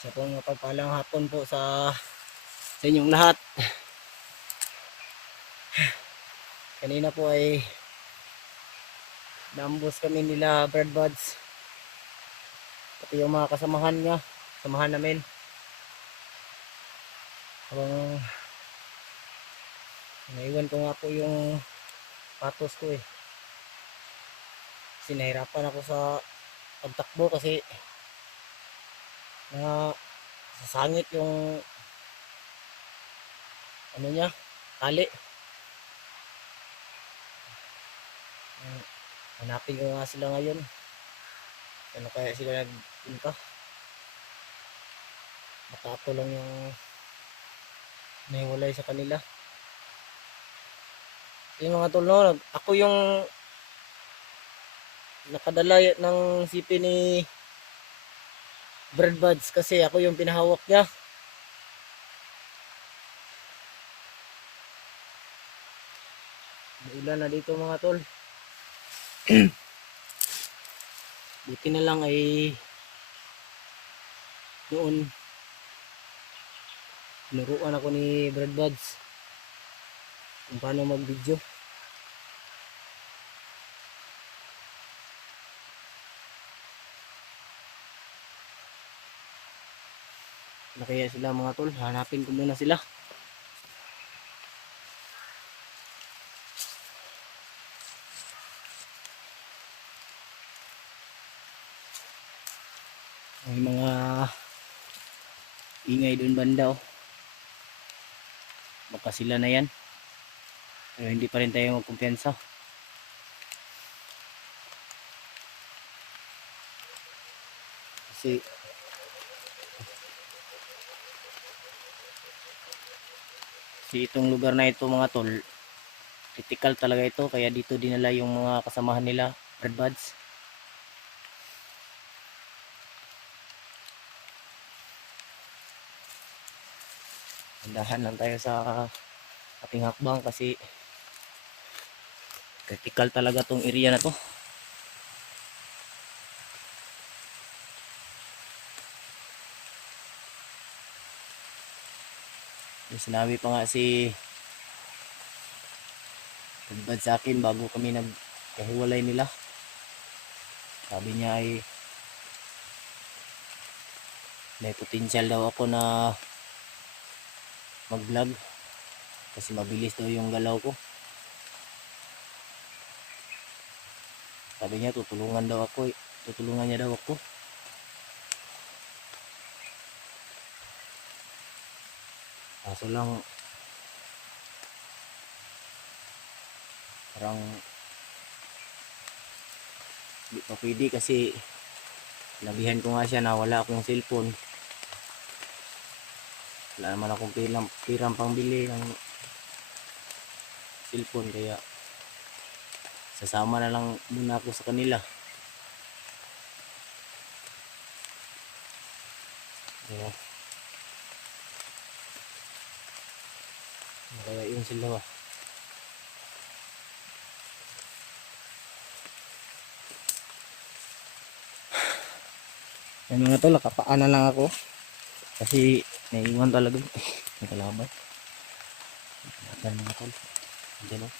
Sa pong mapagpalang hapon po sa inyong lahat. Kanina po ay naambos kami nila Bird Buds. Pati yung mga samahan namin. Habang naiwan ko nga po yung patos ko eh. Kasi nahirapan ako sa pagtakbo kasi na sasangit yung ano niya, tali. Hanapin ko nga sila ngayon. Ano kaya sila nagpunta? Baka ako lang yung nahiwalay sa kanila. Yung mga tol, no, ako yung nakadala ng sipi ni Bird Buds kasi ako yung pinahawak niya. Ulan na dito mga tol. Buti na lang ay noon tinuruan ako ni Bird Buds kung paano mag video. Na kaya sila mga tol, hanapin ko muna sila. May mga ingay dun banda oh. Baka sila na yan. Pero hindi pa rin tayo magkumpiyansa. Kasi itong lugar na ito mga tol, critical talaga ito. Kaya dito dinala yung mga kasamahan nila, Bird Buds. Handahan lang tayo sa ating hakbang kasi critical talaga tong area na to. Sinabi pa nga si Bird Buds sa akin bago kami nagkahiwalay nila. Sabi niya ay may potential daw ako na mag vlog kasi mabilis daw yung galaw ko. Sabi niya tutulungan niya daw ako. Kaso lang parang hindi pa pwede kasi nabihan ko nga siya na wala akong cellphone. Wala naman akong pirang pangbili ng cellphone kaya sasama na lang muna ako sa kanila. Kaya yun sila ba. Yan mga tol, nakapaan na lang ako kasi naiwan talaga may kalaban. Yan mga tol, dyan o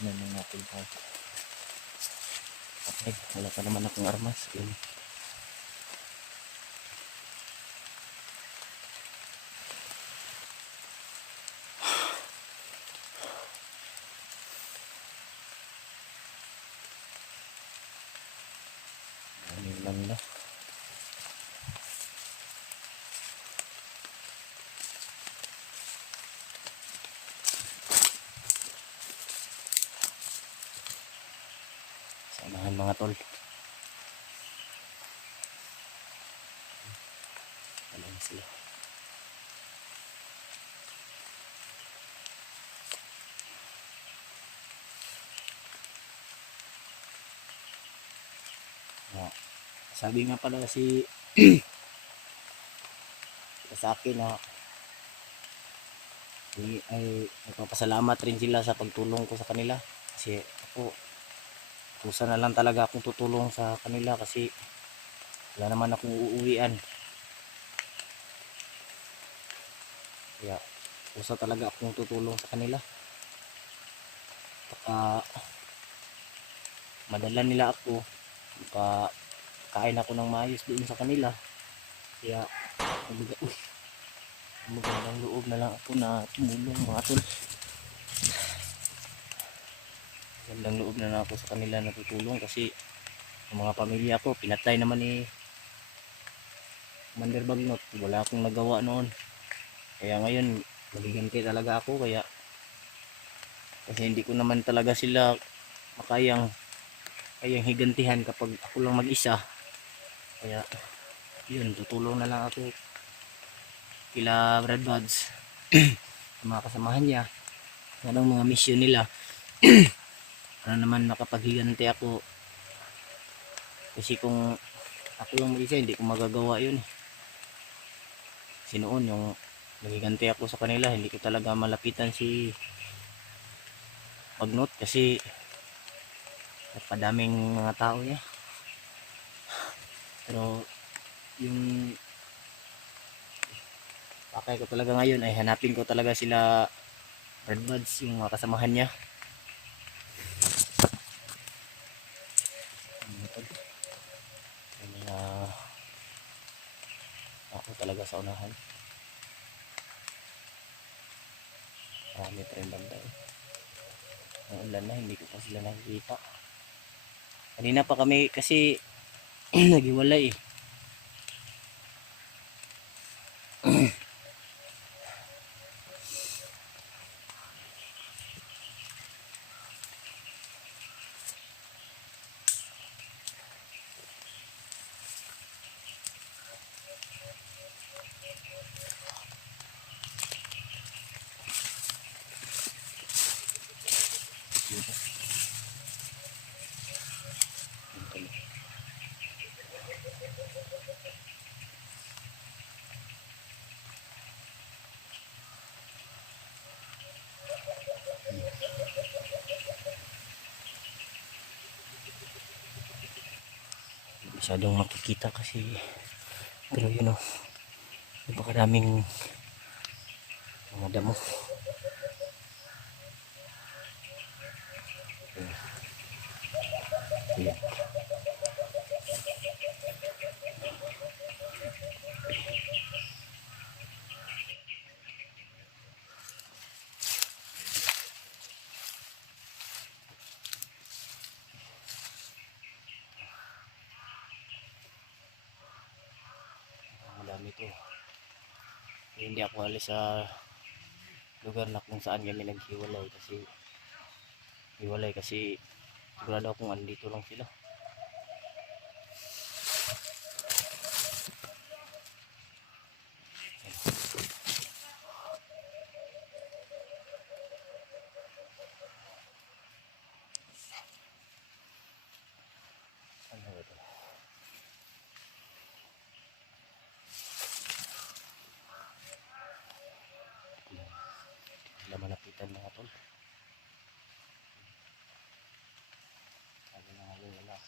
na lang natin pa. Okay, wala pa naman akong armas. Yun. Ano lang na. Samahan mga tol. Alam sila. Sabi nga pala si sa akin na ay nagpapasalamat rin sila sa pagtulong ko sa kanila kasi ako kusa na lang talaga akong tutulong sa kanila kasi Wala naman akong uuwian. Kaya usa talaga akong tutulong sa kanila. Baka madala nila ako. Baka kain ako ng maayos doon sa kanila. Kaya magandang loob na lang ako na tumulong mga tol. Magandang loob na lang ako sa kanila na tutulong kasi ang mga pamilya ko pinatay naman ni Commander Bagnot. Wala akong nagawa noon. Kaya ngayon magiganti talaga ako kasi hindi ko naman talaga sila makayang higantihan kapag ako lang mag-isa. Kaya yun, tutulong na lang ako kila Brad Buds mga kasamahan niya. Anong mga mission nila para naman makapaghiganti ako. Kasi kung ako lang mag-isa hindi ko magagawa yun. Kasi noon yung naghiganti ako sa kanila hindi ko talaga malapitan si Bagnot kasi napadaming mga tao niya. Pero yung pakay ko talaga ngayon ay hanapin ko talaga sila Brad Buds, yung mga kasamahan niya. Ako talaga sa unahan. Marami pa rin banda eh. Ang ulan na, hindi ko pa sila nakikita. Kanina pa kami kasi naghiwalay eh. Masyadong makikita kasi pero yun o, napakadaming mga damo. Ayan. Madami to. Hindi ako alis sa lugar na kung saan kami naghiwalay kasi sigurado akong andito lang sila. Ano ba ito? Wala malapitan mga tol. Sabi na nga wala.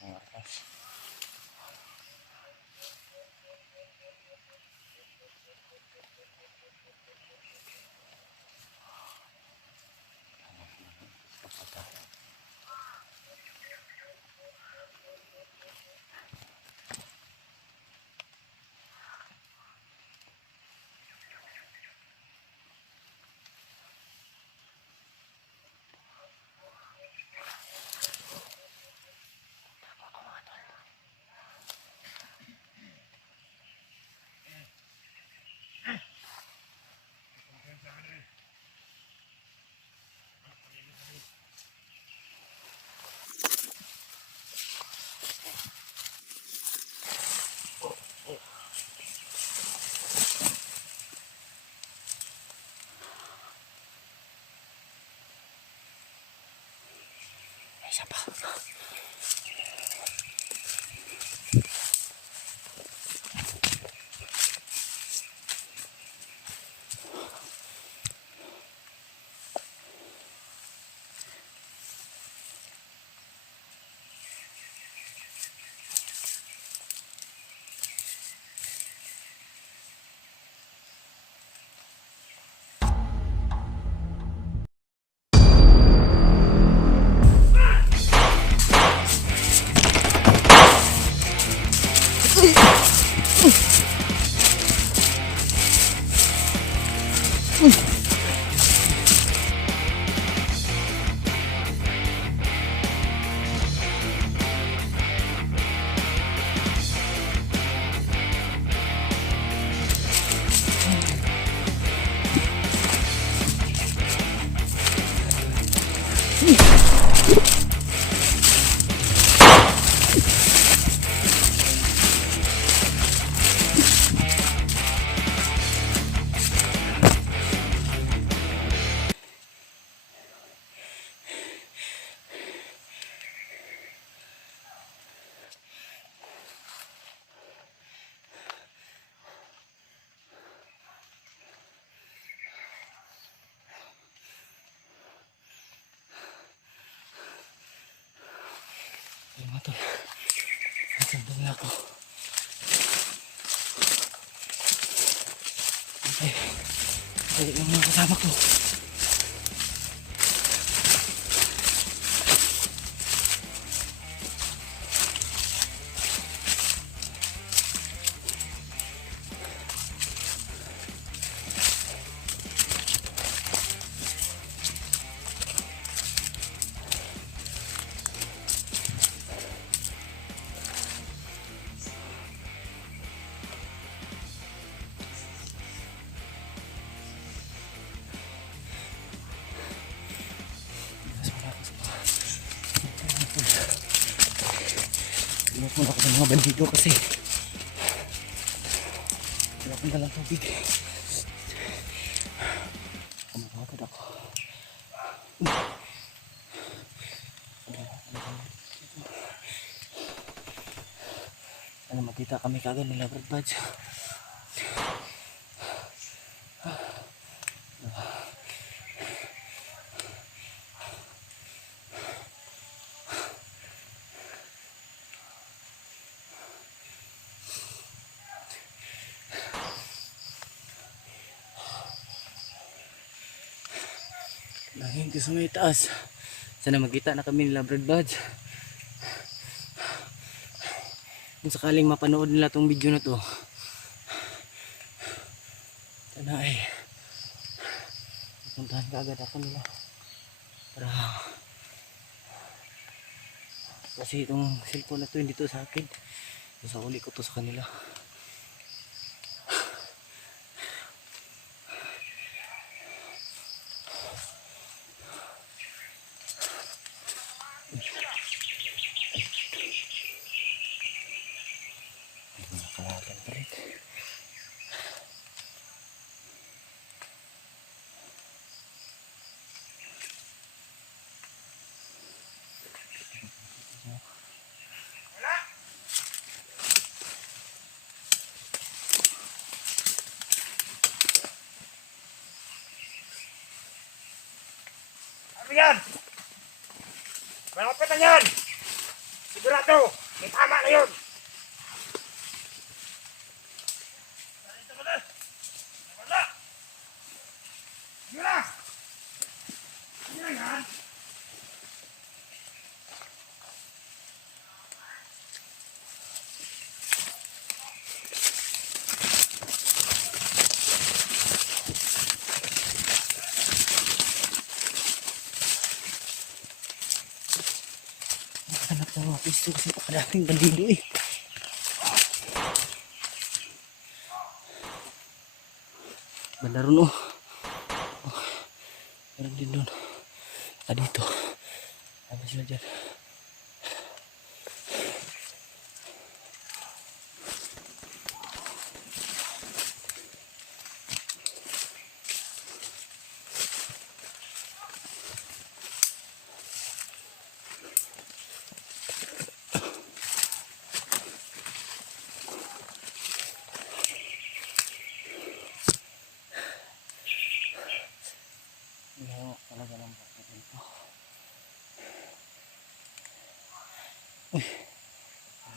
Ay, mga tol. Nasaan na ako? Ay, ay, yung mga kasama ko. Iwas muna ako sa mga bandido kasi wala akong dalang tubig. Kumakagad ako. Sana makita kami kagad nila Brad Buds. Langin ko sa may taas. Sana magkita na kami nila Brad Buds. Kung sakaling mapanood nila tong video na to, sana ay puntahan ka agad ako nila para kasi itong cellphone na to hindi to sa akin, sa uli ko to sa kanila. Nakalagan pa rin. Ano yan? Malapit na yan! Sigurado! May tama na yun! Tama na! Tama na! Sige na! Sige na yan! Hanap ng mga pisto kasi pakadaming bandido eh. Banda ron oh. Meron din doon. Dito. Ano sila dyan? No, talaga lang bakit dito. Uy,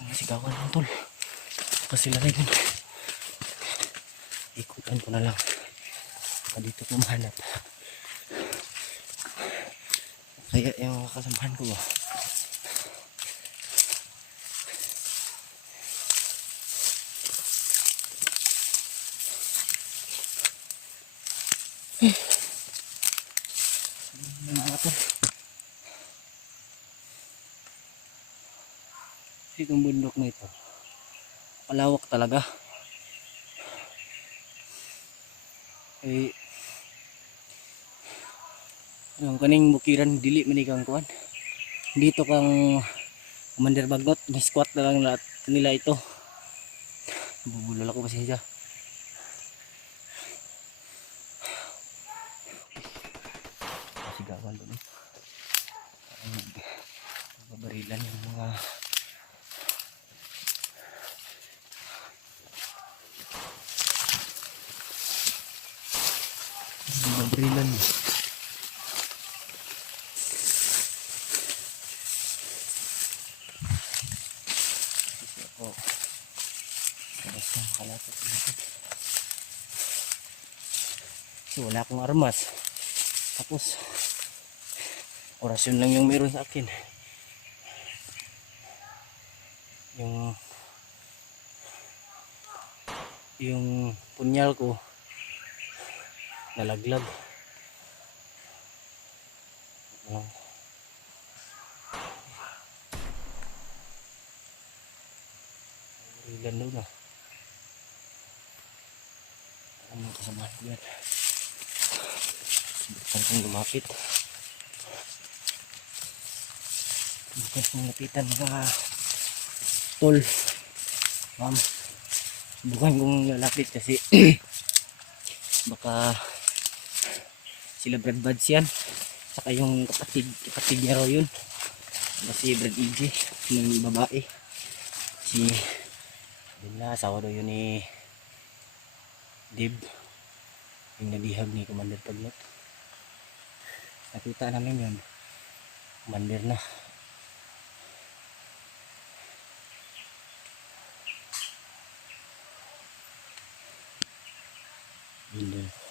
nasigawan lang tol. Kasi sila na yun. Ikutan ko na lang. Dito ko mahanap. Kaya yung mga kasamahan ko ba? Mga to. Itong bundok na ito. Malawak talaga. Eh, ang kaning bukiran dili manikang kuan. Dito kang Commander Bagnot, may squat na lang lahat nila ito. Bubulol ako kasi siya. Sigawan doon. Babarilan yung mga babarilan. Ako labas na kalapit natin. So wala akong armas. Tapos orasyon lang yung meron sa akin. Yung punyal ko nalaglag. Ilan daw na. Ano kasama ko yan? Bukan kong lumapit. Bukan kong lapitan mga tol. Ma'am. Bukan kong lalapit kasi baka sila Brad Buds yan. Saka yung kapatid niya raw yun. Si Brad EJ, yung babae. Si Bella, asawa daw yun ni Dib. Yung nabihag ni Commander Bagnot. Nakita namin yun. Commander na. Yun.